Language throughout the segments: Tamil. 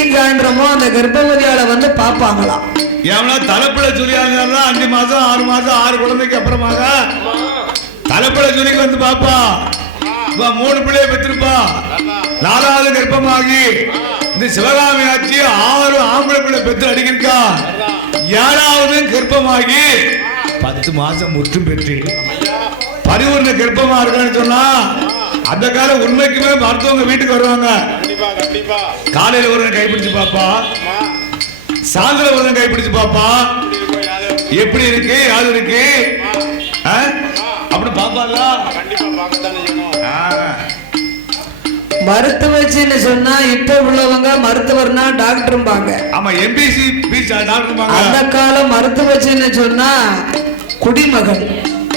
விடியும் சாயந்தரமோ அந்த கர்ப்பவதியால வந்து பாப்பாங்களாம். ஏன்னா தலைப்பிட சொல்லியாங்க 5 மாசம் 6 மாசம் 6 குழந்தைக்கு அப்புறமாக தலைப்பிட சொல்லிக்கு வந்து பாப்பா. 3 பிள்ளைய பெற்றிருப்பா. 4வது கர்ப்பமாகி இந்த சிவகாமி ஆட்சி 6 ஆம்பளை பிள்ளை பெற்று அடிக்கிருக்கா. 7வது கர்ப்பமாகி 10 மாசம் முற்றும் பெற்று பரிவூர்ண கர்ப்பமா இருக்கான்னு சொன்னா அந்த காலம் உண்மைக்குமே மருத்துவங்க வீட்டுக்கு வருவாங்க. காலையில ஒரு கைப்பிடிச்சு பாப்பா, சாயந்தரம் ஒரு கைப்பிடிச்சு பாப்பா, எப்படி இருக்கு யாரு இருக்கு அப்படி பாப்பால. மருத்துவச்சின்னு சொன்னா இப்ப உள்ளவங்க மருத்துவர்னா டாக்டரும்பாங்க. ஆமா, எம்பிசி டாக்டர். அந்த காலம் மருத்துவச்சின்னு சொன்னா குடிமகள்.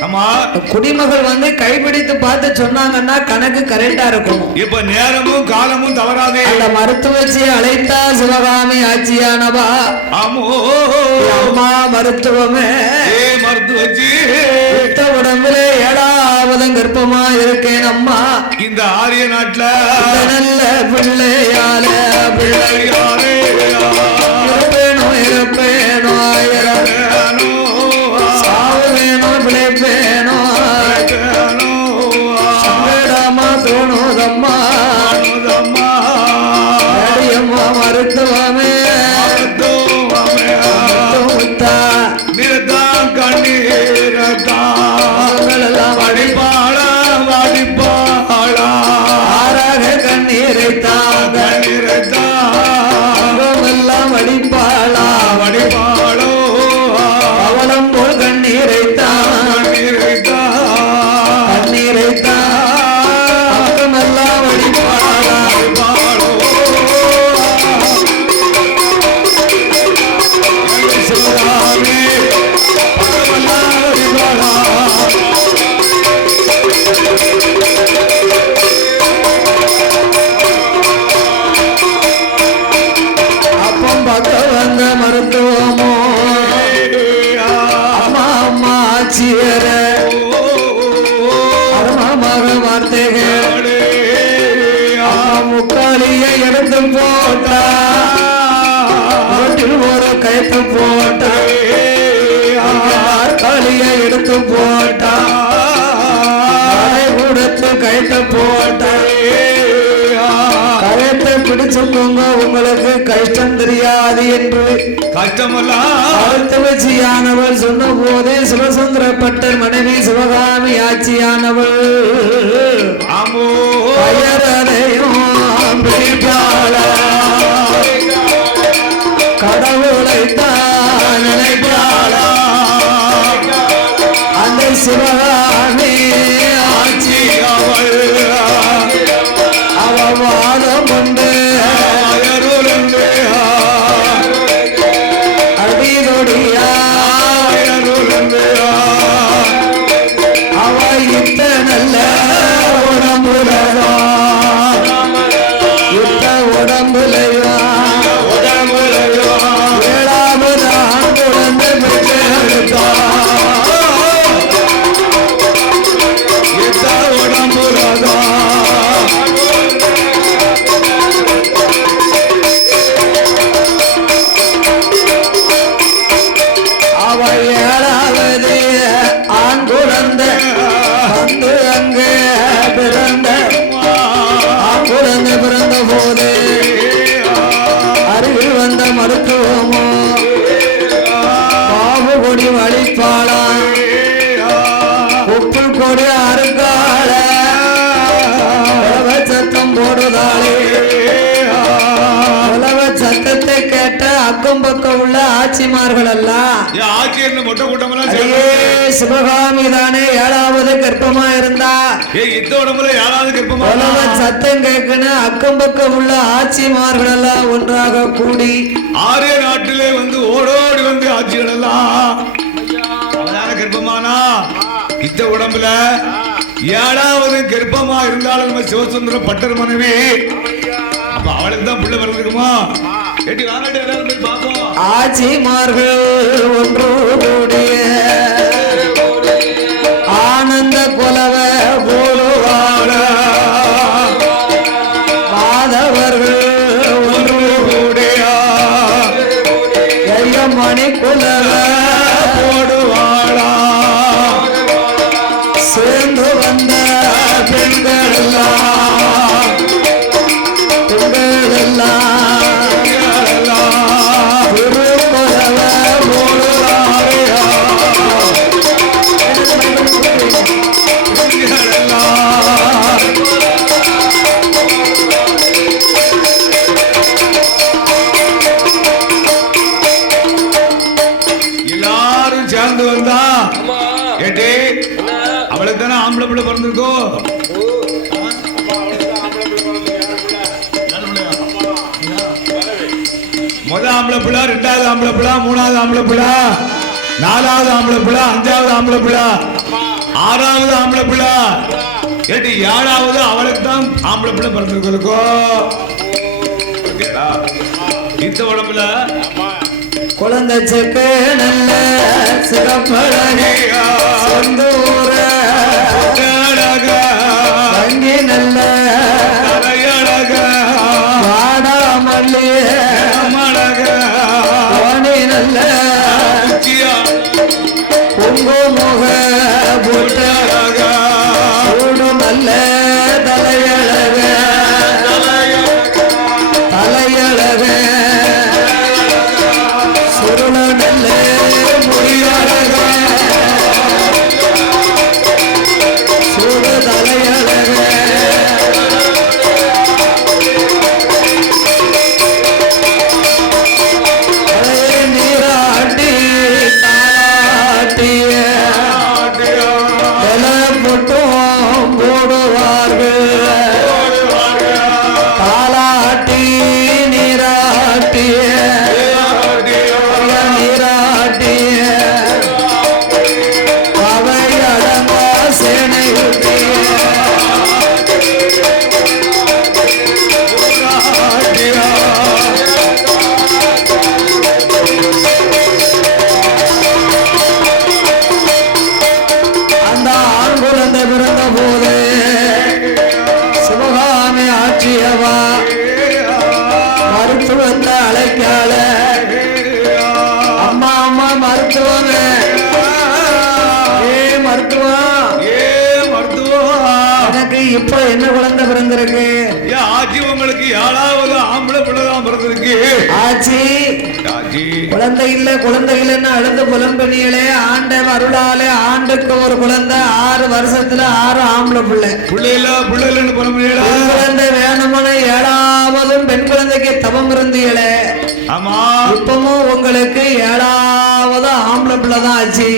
ஆமா, குடிமகள் வந்து கைப்பிடித்து பார்த்து சொன்னாங்கன்னா கணக்கு கரெக்டா இருக்கும். இப்ப நேரமும் காலமும் தவறாதே. அந்த மருத்துவச்சியை அழைத்தா சிவகாமி ஆட்சியானவா. அம்மா மருத்துவமே, மருத்துவச்சி உடம்புல 7வது கர்ப்பமா இருக்கேன் அம்மா. இந்த ஆரிய நாட்டுல நல்ல பிள்ளையால பிள்ளையாரே இருப்பேனோ இருப்பேனோ பிழைப்பேனோ சங்கடமா தோணுதம்மா. மருத்துவமே வடிப்பாளா வடிப்பாளா ஆறாக கண்ணீரைத்தா கண்ணீரைத்தா எல்லாம் வடிப்பாளா வடிப்பாளோ அவலம் போல் கண்ணீரைத்தா கண்ணீரைத்தா கண்ணீரைத்தா எல்லாம் வடிப்பாளா வடிப்பாளோ சிவகாமி அப்பம் பக்க வந்த மருத்துவமோ அம்மா அம்மா ஆட்சியர அருமமாக வார்த்தைகள் முக்காலியை எடுத்து போட்டா வீட்டில் ஒரு கைத்து போட்டா காலியை எடுத்து போட்டா கொடுத்து கைத்து போட்டா கயத்தை பிடிச்சுக்கோங்க, உங்களுக்கு கஷ்டம் தெரியாது என்று மருத்துவச்சியானவள் சொன்ன போதே சிவசுந்தர பட்டர் மனைவி சிவகாமி ஆட்சியானவள் கயரையும் கடவுளை தான் நினைப்பாளா. அந்த சிவகாமி ஆட்சி அவ வாதம் கொண்டு அடிதொடியா அவ இத்த நல்ல உடம்புலவா இத்த உடம்புலைவா 7வது ஆண் குழந்தை பெற்றெடுத்தா இத்த உடம்புலவா. அவள் 7வது ஆண் குழந்தை வந்து அங்கே பிறந்த ஆண் குழந்தை பிறந்த போது அருகில் வந்த மருத்துவமோ பாபு கொடி வழிப்பாளா உப்பு கொடி அருகால சத்தம் போடுதாளே. உலக சத்தத்தை கேட்ட அக்கம் பக்கம் உள்ள ஆட்சிமார்கள் எல்லாம் சிவகாமி தானே 7வது கர்ப்பமா இருந்தா. உலக சத்தம் கேட்கணும் அக்கம் பக்கம் உள்ள ஆட்சிமார்கள் எல்லாம் ஒன்றாக கூடி ஆரிய நாட்டிலே வந்து ஓடோடி வந்து ஆட்சிகள் எல்லாம் கர்ப்பமானா இத்த உடம்புல 7வது கர்ப்பமா இருந்தாலும் நம்ம சிவசுந்தர பட்டர் மனைவி. அப்ப அவளுக்கு தான் பிள்ளை பிறந்திருக்குமா? ஆட்சிமார்கள் ஒன்று கூடிய ஆனந்த கொலவ போலுவாழ மாதவர்கள் ஒன்று கூடிய மணி குலவ போடுவாளா சேர்ந்து வந்த பெண்கள் எல்லாம் திருக்குலவ போடுவாரையா எல்லாரும் சேர்ந்து வந்தா கேட்டி அவளுக்கு தானே ஆம்பளை பிள்ளை பிறந்திருக்கோம் முத ஆம்பளை பிள்ளை ரெண்டாவது ஆம்பளை பிள்ளை மூணாவது ஆம்பளை பிள்ளை நாலாவது ஆம்பளை பிள்ளை அஞ்சாவது ஆம்பளை பிள்ளை ஆறாவது ஆம்பளை பிள்ளை கேட்டி ஏழாவது அவளுக்கு தான் ஆம்பளை பிள்ளை பிறந்திருக்கோ இந்த உடம்புல குழந்தை செக்க நல்ல சிறப்பழகே சொந்தூர தங்கி நல்ல வாடாமல்லி கோணி நல்ல குங்குமுக புட்டழக சூடு நல்ல தலையழக தலையழக சுருள நல்ல முடியழக சூடு தலையழக நீராட்டி தாட்டிய போட்டும் போடுவார்கள் தாலாட்டி நீராட்டிய நீராட்டிய அவை அடங்கா சேனை அந்த ஆண் குழந்தை பிறந்த போது சிவகாமி ஆட்சியவா மருத்துவத்தை அழைக்கால அம்மா அம்மா மருத்துவமே ஏ மருத்துவம் எனக்கு இப்ப என்ன குழந்தை பிறந்திருக்கு ஆட்சி உங்களுக்கு ஏழாவது ஆம்பளை பிள்ளைதான் பிறந்திருக்கு ஆச்சி குழந்தை இல்லைன்னு அழுது புலம்பெண்ணிகளே ஆண்ட அருளாலே ஆண்டுக்கு ஒரு குழந்தை 6 வருஷத்துல 6 ஆம்பளை பிள்ளைன்னு புலம்பெண்ணிகளா பெண் குழந்தை வேணும்னு 7ஆவதும் பெண் குழந்தைக்கு தவம் இருந்தீங்களே ஆமா இப்பவும் உங்களுக்கு 7ஆவது ஆம்பளை பிள்ளை தான் ஆச்சு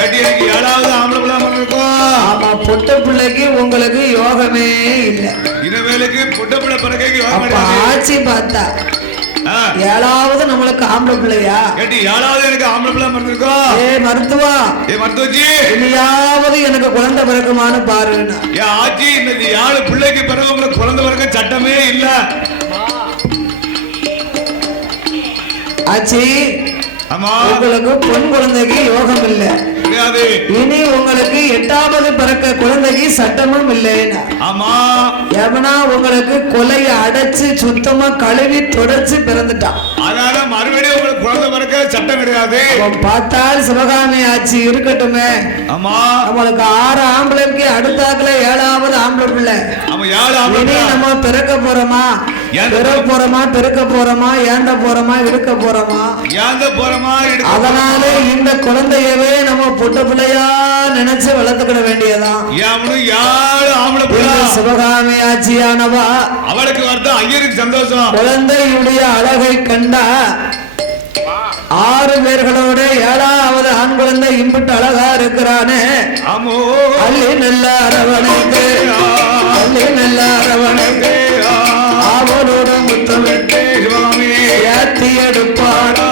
ஏட்டி எனக்கு ஏழாவது ஆம்பளை பிள்ளை பிறந்திருக்கோம் ஆமா பொட்ட பிள்ளைக்கு உங்களுக்கு யோகமே இல்லை இனிமேலுக்கு பொட்ட பிள்ளை பிறகு அப்ப ஆட்சி பார்த்தா 7ஆவது நம்மளுக்கு ஆம்பளை பிள்ளையா கேட்டி ஏழாவது எனக்கு ஆம்பளை பிள்ளை பிறந்திருக்கோம் ஏ மருத்துவா மருத்துவச்சி இனியாவது எனக்கு குழந்தை பிறக்குமான்னு பாருன்னா ஆட்சி இன்னைக்கு 7 பிள்ளைக்கு பிறகு உங்களுக்கு குழந்தை பிறக்க சட்டமே இல்ல ஆச்சி ஆமா உங்களுக்கு பொன் குழந்தைக்கு யோகம் இல்லை இனி உங்களுக்கு 8ஆவது பிறக்க குழந்தைக்கு சட்டமும் இல்லைன்னா ஆமா எவனா உங்களுக்கு கொலையை அடைச்சு சுத்தமா கழுவி தொடச்சு பிறந்துட்டான் அதனால மறுபடியும் உங்களுக்கு குழந்தை பிறக்க சட்டம் கிடையாது பார்த்தால் சிவகாமி ஆட்சி இருக்கட்டுமே ஆமா நம்மளுக்கு 6 ஆம்பளைக்கு அடுத்தாக்குல 7ஆவது ஆம்பளை பிள்ளை இனி நம்ம பிறக்க போறோமா பெருக்க போறோமா ஏண்ட போறோமா இடுக்க போறோமா அதனால இந்த குழந்தையவே நம்ம பொட்ட பிள்ளையா நினைச்சு வளர்த்துக்கிட வேண்டியதான் சிவகாமி ஆட்சியானவா அவளுக்கு வருது ஐயருக்கு சந்தோஷம் குழந்தையுடைய அழகை கண்டா 6 பேர்களோட 7ஆவது ஆண் குழந்தை இம்பிட்டு அழகா இருக்கிறானே அள்ளி நல்ல அரவணைக்கு அவளோட முத்தமிட்டு ஏத்தி எடுப்பாடா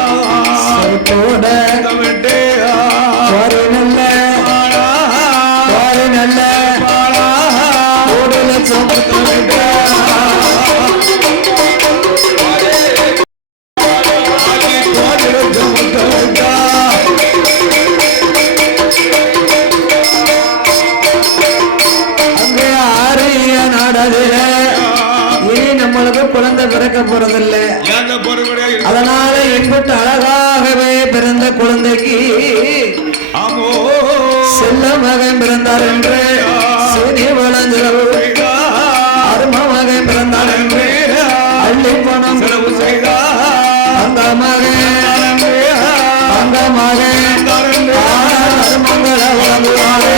ஒரு நல்ல 1 லட்சம் முத்தமிட்டா இனி நம்மளுக்கு குழந்தை பிறக்க போறதில்லை அதனால இன்பட்டு அழகாகவே பிறந்த குழந்தைக்கு செல்ல மகன் பிறந்தார் என்று சிறி வளஞ்சலவு அரும மகன் பிறந்தார் என்று அள்ளி பணம் செலவு செய்தார் அந்த மகன் அந்த மகன் மங்கள வழங்குவாரே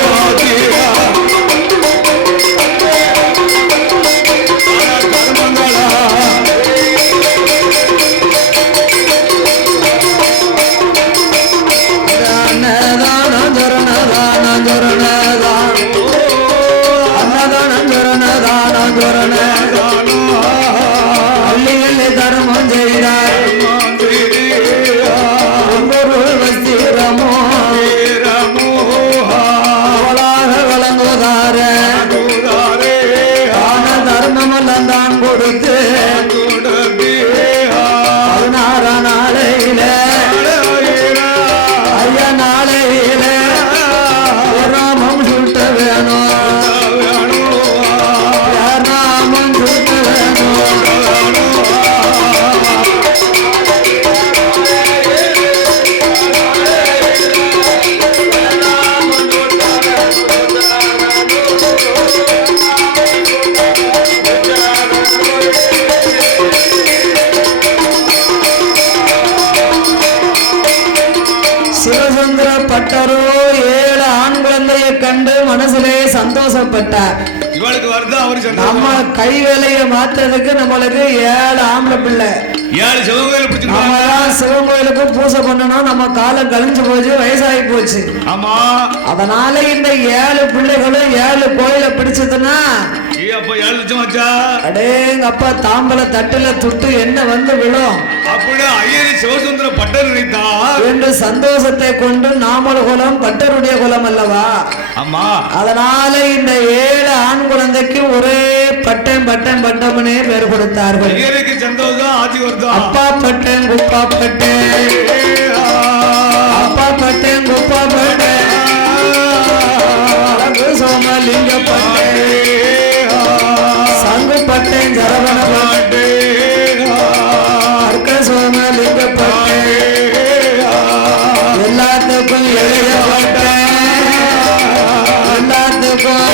அள்ளிகளை தர்மம் செய்தார் வஸ்திரமோ அவளாக வழங்குவதார தர்மமெல்லாம் தான் கொடுத்து 16 நாளையில ஐயா நாளையில ராமம் சுட்ட வேணும் சிவசுந்தர பட்டரோ 7 ஆண் குழந்தையை கண்டு மனசுலே சந்தோஷப்பட்டார். இவளுக்கு வருது அவரு நம்ம கை வேலையை மாத்துறதுக்கு நம்மளுக்கு 7 ஆம்பளை பிள்ளை 7 சிவகோயில சிவன் கோயிலுக்கு பூஜை பண்ணணும். நம்ம காலம் கழிஞ்சு போச்சு, வயசாகி போச்சு. ஆமா, அதனால இந்த 7 பிள்ளைகளும் 7 கோயில பிடிச்சதுன்னா அப்ப 7 லட்சம் ஆச்சா? அடேங்க அப்பா, தாம்பல தட்டுல துட்டு என்ன வந்து விழும். அப்படி ஐயர் சிவசுந்தர பட்டர் நினைத்தார் என்று சந்தோஷத்தை கொண்டு நாமல் குலம் பட்டருடைய குலம் அல்லவா? ஆமா. அதனால இந்த 7 ஆண் குழந்தைக்கு ஒரே பட்டம் பட்டம் பட்டம்னே பேர் கொடுத்தார்கள். ஐயருக்கு சந்தோஷம், ஆட்சி வருதா? அப்பா பட்டம் குப்பா பட்டம், அப்பா பட்டம் குப்பா பட்டம், சோமலிங்க பட்டம், சங்கு பட்டம் ஜரவண பட்டம், அர்க்க சோமலிங்க பட்டம், எல்லாத்துக்கும் எழுத பட்டம், எல்லாத்துக்கும்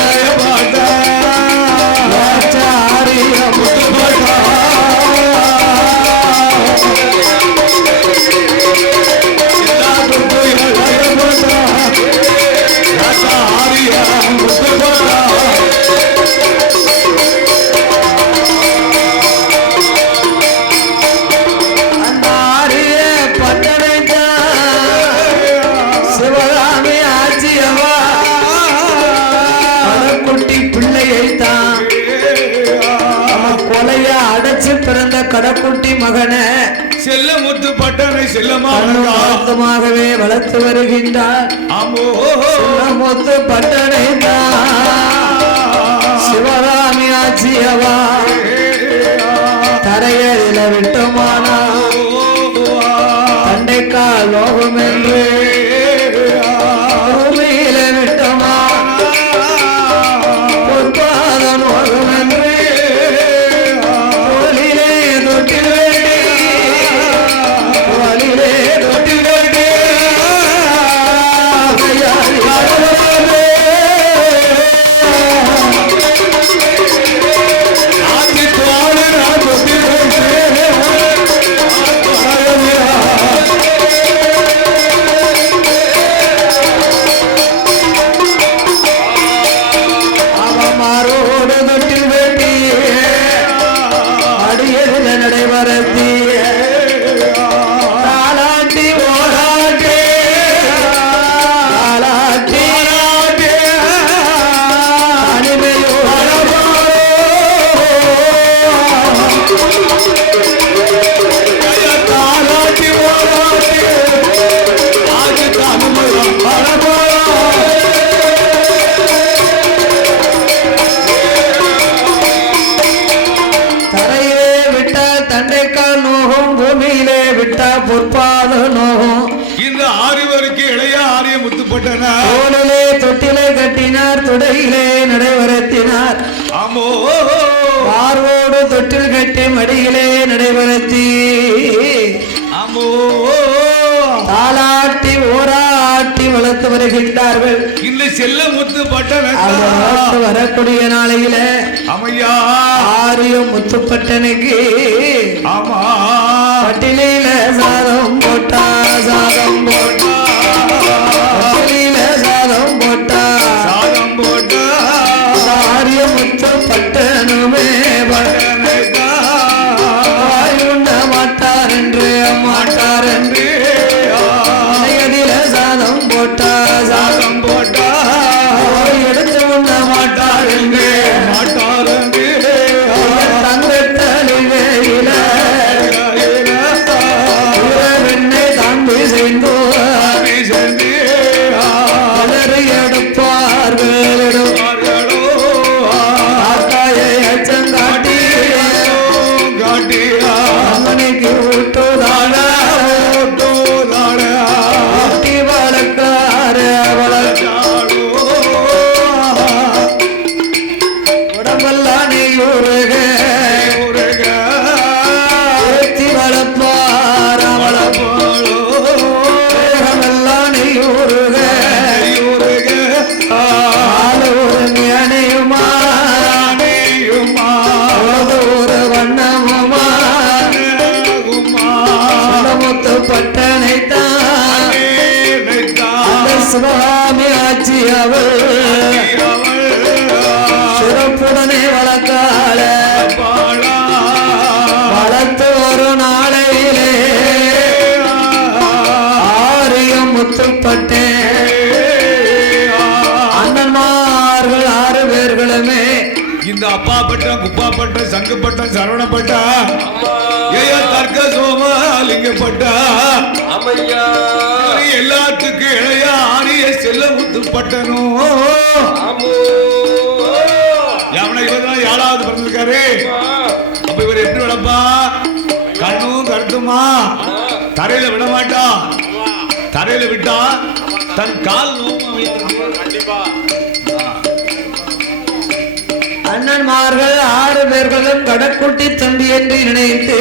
கடக்குட்டி மகனை செல்ல முத்து பட்டனை செல்லமாகவே வளர்த்து வருகின்றார். முத்து பட்டனை சிவகாமி ஆட்சியவா தரையில விட்டுமானா தண்டைக்கால் லோகம் என்று பூமியில விட்டுமா பொற்பாத நோகம் என்று தொட்டிலே கட்டினார், துடையிலே நடைபெறுத்தினார். பார்வோடு தொட்டில் கட்டி மடியிலே நடைபெறுத்தி வளர்த்து வருகின்றார்கள். இந்த செல்ல முத்து பட்டணம் வரக்கூடிய நாளையில அமையா ஆரியம் முத்துப்பட்டனுக்கு ஆமா பட்டிலையில சாதம் போட்டா சாதம் போட்டா பட்டிலையில சாதம் போட்டா சாதம் போட்டா ஆரியம் முத்துப்பட்டனுமே உண்ண மாட்டார் என்று மாட்டார் என்று சாதம் போட்டா சாதம் போட்டா எடுத்து உண்ண மாட்டார் என்று மாட்டார் என்று தங்கத்தலிவையில வெண்ணை தாண்டி செய்தோ எடுப்பார்கள் காக்காயை அச்சங்காட்டி அவனுக்கு ஊட்டுதான உடம்பெல்லாம் நீ ஊருக ஏற்றி வளர்ப்பார் அவளப்போலாம் நீ ஊருக ஆளூர் அணையுமா ஒரு வண்ணமுமா முத்து பட்டனைத்தான் சுவாமி ஆட்சி அவள் சிறப்புடனே வளர்க்கால வளர்த்து ஒரு நாளையிலே ஆரியம் முத்துப்பட்டேன் அண்ணன்மார்கள் 6 பேர்களுமே இந்த அப்பா பட்டம் குப்பா பட்டம் சங்கு பட்டம் சரவணப்பட்டா ஏயா தர்க்க சோமாலிங்கப்பட்டா எல்லாத்துக்கும் இளைய ஆரிய செல்ல முத்து பட்டனும் இவர்தான் 7வது பிறந்திருக்காரு. அப்ப இவர் எப்படி வளர்ப்பா? கண்ணும் கருத்துமா தரையில விட மாட்டா. தரையில விட்டா தன் கால் அண்ணன்மார்கள் 6 பேர்களும் கடக்குட்டி தம்பி என்று நினைத்து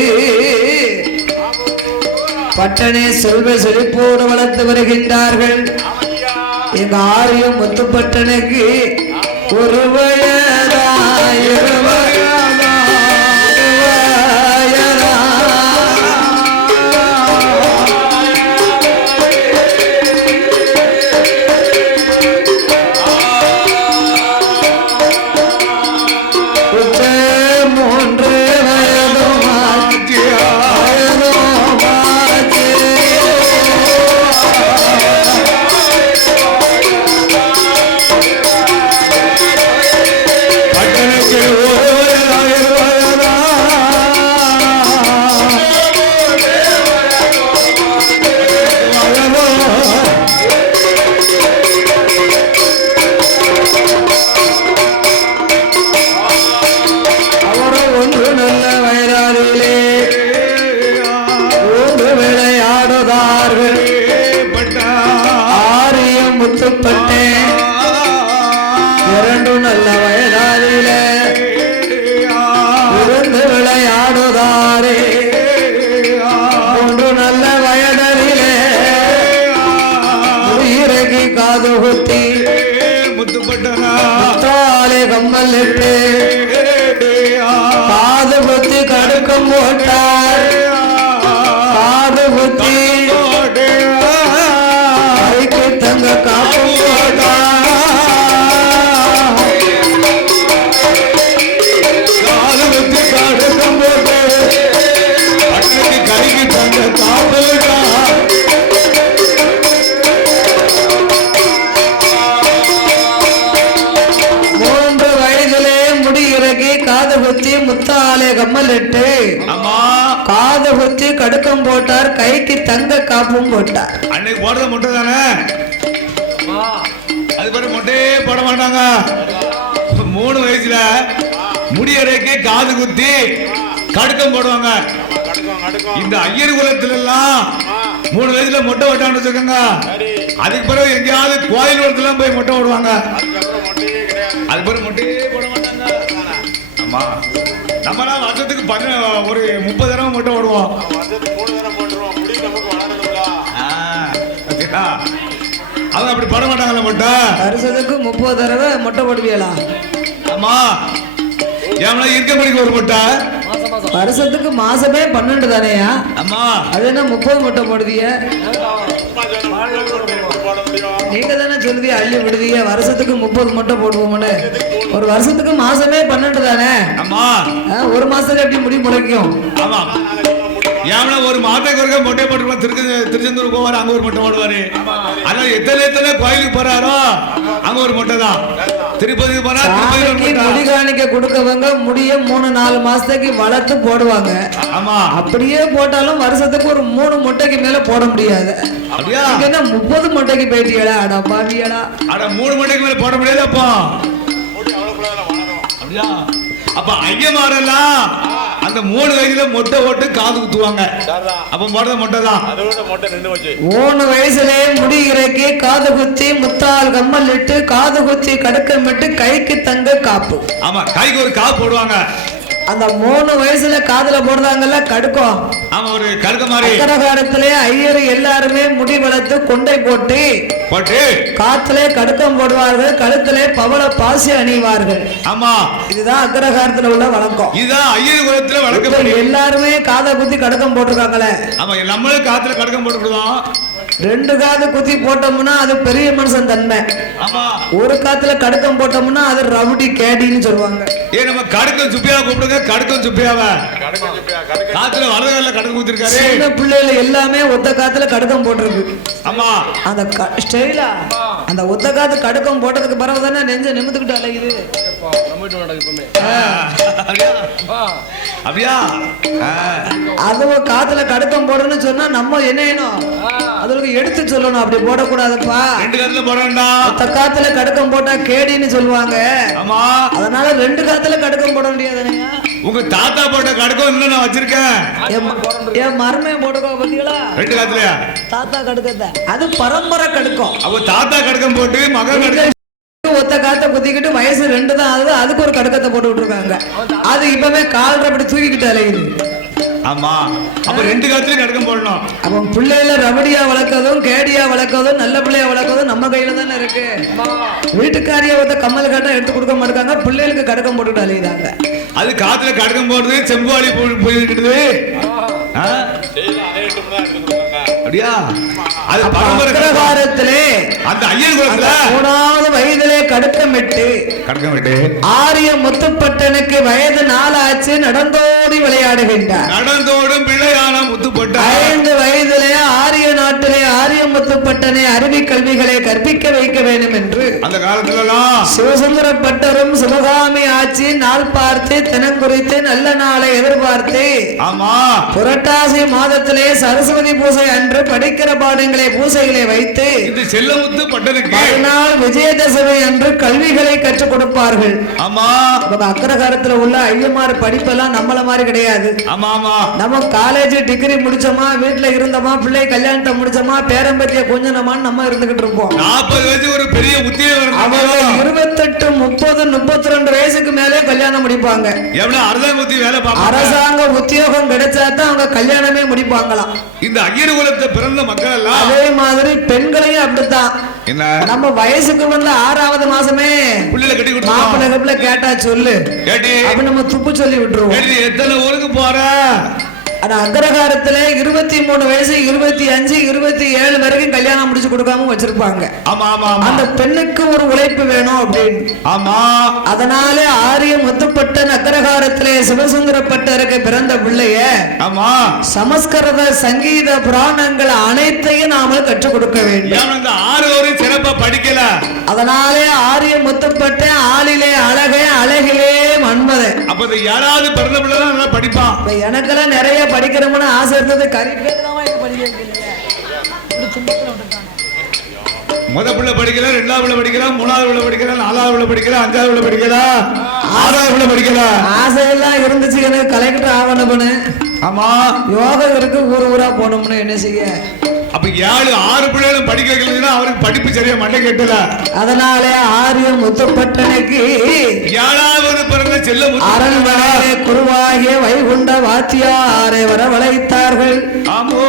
பட்டனே செல்வ செழிப்போடு வளர்த்து வருகின்றார்கள். எங்க ஆரியம் முத்துப்பட்டனுக்கு ஒரு வயதா முத்துப்பட்டேன் 2 நல்ல வயதாரில இருந்து விளையாடுதாரே 3 நல்ல வயதரிலே உயிரகி காது குத்தி முத்தாலே கம்மல் இட்டு காது குத்தி கடுக்கம் போட்டார் காது குத்தி தங்க காப்பும் போட்டா காது குத்தி கடுக்கம் போட்டு கைக்கு தங்க காப்பு 3 வயதிலே முடிகிறகி காது குத்தி முத்தாலே கம்மல் இட்டு காது குத்தி கடுக்கம் போட்டார் கைக்கு தங்க காப்பும் போட்டார். அன்னைக்கு போடுறது முட்டை தானே, அது பேரு முட்டையே போட மாட்டாங்க. 3 வயசுல முடியறைக்கு காது குத்தி கடுக்கம் போடுவாங்க. இந்த ஐயர் குலத்துல எல்லாம் 3 வயசுல மொட்டை வெட்டான்னு வச்சுக்கோங்க. அதுக்கு பிறகு எங்கேயாவது கோயில் குளத்துல போய் மொட்டை போடுவாங்க. அது பேரு மொட்டையே போட மாட்டாங்க. ஆமா, நம்மளாம் வருஷத்துக்கு ஒரு 30 தடவை மொட்டை போடுவோம். அவங்க அப்படி போட மாட்டாங்கல்ல மொட்டை. வருஷத்துக்கு 30 தடவை மொட்டை போடுவீங்களா? ஆமா. எவ்வளவு இருக்க முடியும் ஒரு மொட்டை? வருஷத்துக்கு மாசமே 12 தானேயா? ஆமா. அது என்ன 30 மொட்டை போடுவீங்க? நீங்க தானே சொல்லுவீங்க அள்ளி விடுவீங்க வருஷத்துக்கு 30 மொட்டை போடுவோம்னு. ஒரு வருஷத்துக்கு மாசமே 12 தானே? ஆமா. ஒரு மாசத்துல எப்படி முடி முளைக்கும்? ஆமா. ஏன்னா ஒரு மாதத்துக்கு ஒருக்க மொட்டை போட்டு திருச்செந்தூர் போவாரு, அங்க ஒரு மொட்டை போடுவாரு. ஆனா எத்தனை கோயிலுக்கு போறாரோ அங்க ஒரு மொட்டை தான். திருப்பதி போனா முடி காணிக்க கொடுக்கவங்க முடிய 3-4 மாசத்துக்கு வளர்த்து போடுவாங்க. ஆமா. அப்படியே போட்டாலும் வருஷத்துக்கு ஒரு 3 மொட்டைக்கு மேல போட முடியாது. அப்படியா? என்ன 30 மொட்டைக்கு போயிட்டீங்களா? அட பாவியடா. அட 3 மொட்டைக்கு மேல போட முடியாது அப்போ. அப்படியா? அப்ப ஐயமாரெல்லாம் அந்த 3 வயசுல மொட்டை ஓட்டு காது குத்துவாங்க. அப்ப போடுற மொட்டை தான். 3 வயசுலயே முடி இறக்கி காது குத்தி முத்தால் கம்மல் இட்டு காது குத்தி கடுக்கமிட்டு கைக்கு தங்க காப்பு. ஆமா, கைக்கு ஒரு காப்பு போடுவாங்க. அந்த 3 வயசுல காதுல போடுறாங்கல்ல கடுக்கம். ஆமா, ஒரு கடுக்க மாதிரி. அக்கரகாரத்திலே ஐயர் எல்லாருமே முடி வளர்த்து கொண்டை போட்டு காத்துல கடுக்கம் போடுவார்கள், கழுத்திலே பவள பாசி அணிவார்கள். ஆமா, இதுதான் அக்கரகாரத்துல உள்ள வழக்கம். இதுதான் ஐயர் குலத்துல வழக்கம். எல்லாருமே காதை குத்தி கடுக்கம் போட்டிருக்காங்களே. ஆமா, நம்மளும் காத்துல கடுக்கம் போட்டுக்கிறோம். 2 காது குத்தி போட்டோம்னா அது பெரிய மனுஷன் தன்மை. ஆமா. ஒரு காத்துல கடுக்கம் போட்டோம்னா அது ரவுடி கேடின்னு சொல்லுவாங்க. நம்ம கடுக்கம் சுப்பியா கூப்பிடுங்க. கடுக்கம் சுப்பியாவ காத்துல வரதல்ல கடுக்கம் குத்திருக்காரு. சின்ன பிள்ளைல எல்லாமே ஒத்த காத்துல கடுக்கம் போட்டிருக்கு. ஆமா. அந்த ஸ்டைலா அந்த ஒத்த காத்து கடுக்கம் போட்டதுக்கு பிறகு தானே நெஞ்ச நிமித்துக்கிட்டு அலையுது. அப்படியா? அதுவும் காத்துல கடுக்கம் போடணும்னு சொன்னா நம்ம என்ன அதுக்கு எடுத்து சொல்லணும். அப்படி போடக்கூடாதுப்பா. 2 காத்துல போடா. ஒத்த காத்துல கடுக்கம் போட்டா கேடின்னு சொல்லுவாங்க. ஆமா. அதனால 2 காத்துல கடுக்கம் போட முடியாதுனையா. உங்க தாத்தா போட்ட கடுக்கம் இன்னும் நான் வச்சிருக்கேன். என் மருமையை போட்டுக்கோ பாத்தீங்களா? 2 காத்துலயா? தாத்தா கடுக்கத்தை அது பரம்பரை கடுக்கம். அப்ப தாத்தா கடுக்கம் போட்டு மகன் கடுக்கம் ஒத்த காத்த குத்திக்கிட்டு வயசு 2 தான் ஆகுது, அதுக்கு ஒரு கடுக்கத்தை போட்டு விட்டுருக்காங்க. அது இப்பவே கால் அப்படி தூக்கிக்கிட்டு அலையுது. ஆமா. அப்ப 2 காத்துலயும் கடுக்கம் போடணும். அப்ப பிள்ளைகளை ரபடியா வளர்க்கறதும் கேடியா வளர்க்கறதும் நல்ல பிள்ளையா வளர்க்கறதும் நம்ம கையில தானே இருக்கு. வீட்டுக்காரியா ஒருத்த கம்மல் காட்டா எடுத்து கொடுக்க மாட்டாங்க, பிள்ளைகளுக்கு கடுக்கம் போட்டுட்டு அலையுதாங்க. அது காத்துல கடுக்கம் போடுறது செம்புவாளி போயிட்டு அப்படியா? அது பரம்பரை அந்த ஐயர் குலத்துல 3வது வயதிலே கடுக்கமிட்டு ஆரிய முத்துப்பட்டனுக்கு வயது 4 ஆச்சு, நடந்தோடி விளையாடுகின்றார். நடந்தோடும் பிள்ளையான முத்துப்பட்ட 5 வயதிலே ஆரிய நாட்டிலே ஆரிய முத்துப்பட்டனை அறிவி கல்விகளை கற்பிக்க வைக்க வேண்டும் என்று அந்த காலத்துல சிவசுந்தரப்பட்டரும் சிவகாமி ஆட்சி நாள் பார்த்து தினங்குறித்து நல்ல நாளை எதிர்பார்த்து ஆமா புரட்டாசி மாதத்திலே சரஸ்வதி பூசை அன்று படிக்கிற பாடங்களை பூசைகளை வைத்து இது செல்லமுத்து பட்டனுக்கு மறுநாள் விஜயதசமி அன்று கல்விகளை கற்றுக் கொடுப்பார்கள். ஆமா. அக்கரகாரத்துல உள்ள ஐயமார் படிப்பெல்லாம் நம்மள மாதிரி கிடையாது. ஆமா ஆமா. நம்ம காலேஜ் டிகிரி முடிச்சோமா, வீட்டுல இருந்தோமா, பிள்ளை கல்யாணத்தை முடிச்சோமா, பேரம்பத்திய கொஞ்சமான்னு நம்ம இருந்துகிட்டு இருப்போம். 40 வயசு ஒரு பெரிய உத்தியோகம். அவங்க 28, 30, 32 வயசுக்கு மேலே கல்யாணம் முடிப்பாங்க. அரசாங்க உத்தியோகம் கிடைச்சாதான் அவங்க கல்யாணமே முடிப்பாங்களாம். இந்த ஐயர் குலத்தை பிறந்த மக்கள் எல்லாம் அதே மாதிரி பெண்களையும் அப்படித்தான். என்ன நம்ம வயசுக்கு வந்து 6வது மாசமே பிள்ளைல கட்டி கொடுத்து மாப்பிள்ளை கப்பில கேட்டா சொல்லு அப்படி நம்ம துப்பு சொல்லி விட்டுருவோம். எத்தனை ஊருக்கு போற? ஆனா அக்ரஹாரத்துல 23 வயசு 25 27 வரைக்கும் கல்யாணம் முடிச்சு கொடுக்காம வச்சிருப்பாங்க. ஆமா ஆமா. அந்த பெண்ணுக்கு ஒரு உழைப்பு வேணும் அப்படின்னு. ஆமா. அதனால ஆரிய முத்துப்பட்டன் அக்ரஹாரத்திலே சிவசுந்தரப்பட்டருக்கு பிறந்த பிள்ளைய ஆமா சமஸ்கிருத சங்கீத புராணங்கள் அனைத்தையும் நாம கற்றுக் கொடுக்க வேண்டும். இந்த 6 ஒரு சிறப்பா படிக்கல. அதனாலே ஆரிய முத்துப்பட்டன் ஆளிலே அழகே அழகிலே மன்மதே. அப்ப 7வது பிறந்த பிள்ளை தான் நல்லா படிப்பான். எனக்கெல்லாம் நிறைய படிக்கிறோம்னு ஆசை இருந்தது. முத பிள்ளை படிக்கல, 2வது பிள்ளை படிக்கல, 3வது பிள்ளை படிக்கல, 4வது பிள்ளை படிக்கல, 5வது பிள்ளை படிக்கல, 6வது பிள்ளை படிக்கல. ஆசையெல்லாம் இருந்துச்சு எனக்கு கலெக்டர் ஆகணும்னு. ஆமா. யோகம் இருக்கு, ஊர் ஊரா போனோம்னு என்ன செய்ய. அப்ப 6 பிள்ளைகளும் படிக்க வைக்கலன்னா அவருக்கு படிப்பு சரியா மண்டை கேட்டல. அதனாலே ஆரிய முத்துப்பட்டனுக்கு 7வது பிறந்த செல்ல அரண்மனையிலே குருவாகிய வைகுண்ட வாத்தியாரை வரவழைத்தார்கள். ஆமோ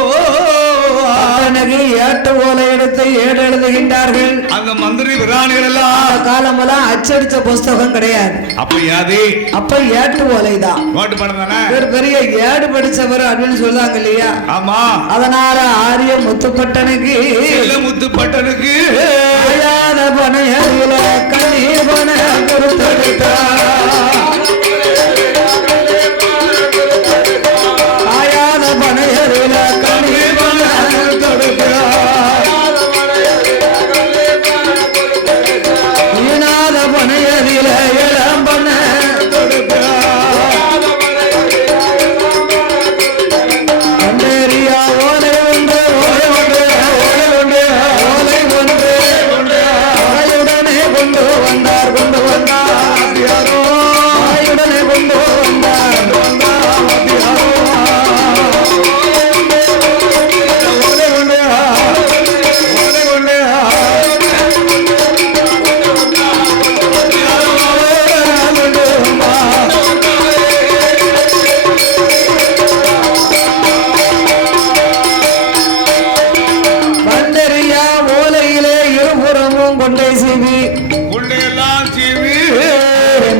பட்டனுக்கு ஏட்டு ஓலை எடுத்து ஏடு எழுதுகின்றார்கள். அந்த மந்திரி விராணிகள் எல்லாம் காலமெல்லாம் அச்சடிச்ச புஸ்தகம் கிடையாது. அப்ப யாது அப்ப ஏட்டு ஓலை தான். நோட்டு படம் தானே. பெரிய ஏடு படிச்சவர் அப்படின்னு சொல்றாங்க இல்லையா? ஆமா. அதனால ஆரிய முத்துப்பட்டனுக்கு முத்துப்பட்டனுக்கு அயாத பனையில கண்ணீர் பன கொடுத்தெடுத்தார். ஆயாத பனையில கண்ணீர் பன கொடுத்தார். ஈனாத பனையில இளம் பன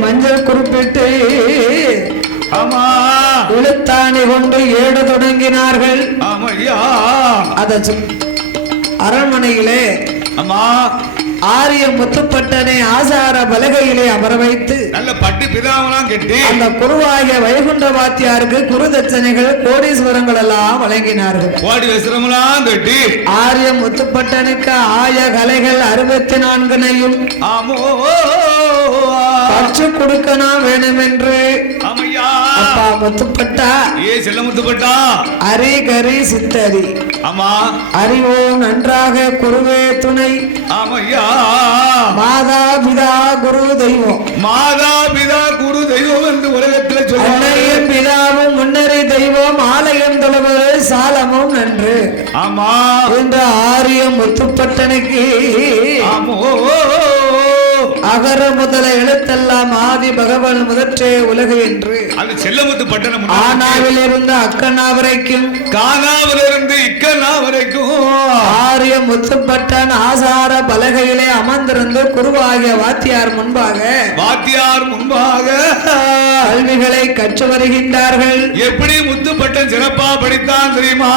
மஞ்சள் குறிப்பிட்டு இழுத்தாணி கொண்டு ஏடு தொடங்கினார்கள். அத அரண்மனையிலே ஆரிய முத்துப்பட்டனை ஆசார பலகையிலே அமர வைத்து நல்ல பட்டு பிதாவெல்லாம் கட்டி அந்த குருவாகிய வைகுண்ட வாத்தியாருக்கு குரு தட்சணைகள் கோடீஸ்வரங்கள் எல்லாம் வழங்கினார்கள். கோடி வஸ்திரமெல்லாம் கட்டி ஆரிய முத்துப்பட்டனுக்கு ஆய கலைகள் 64 கற்றுக் கொடுக்கணும் வேணும் என்று அப்பா முத்துப்பட்டா செல்ல முத்துப்பட்டா அரிகரி சித்தரி அறிவோம் நன்றாக குருவே துணை மாதா பிதா குரு தெய்வம் என்று உலகத்தில் சொல்லுவார்கள். பிதாவும் முன்னறி தெய்வம் ஆலயம் தொழுவது சாலமும் நன்று என்ற ஆரிய முத்துப்பட்டனுக்கு அகர முதல எழுத்தெல்லாம் ஆதி பகவான் முதற்றே உலகு என்று ஆனாவில் இருந்து அக்கண்ணா வரைக்கும் காணாவிலிருந்து இக்கண்ணா வரைக்கும் ஆரிய முத்துப்பட்டன் ஆசார பலகையிலே அமர்ந்திருந்து குருவாகிய வாத்தியார் முன்பாக கல்விகளை கற்று வருகின்றார்கள். எப்படி முத்துப்பட்டன் சிறப்பா படித்தான் தெரியுமா?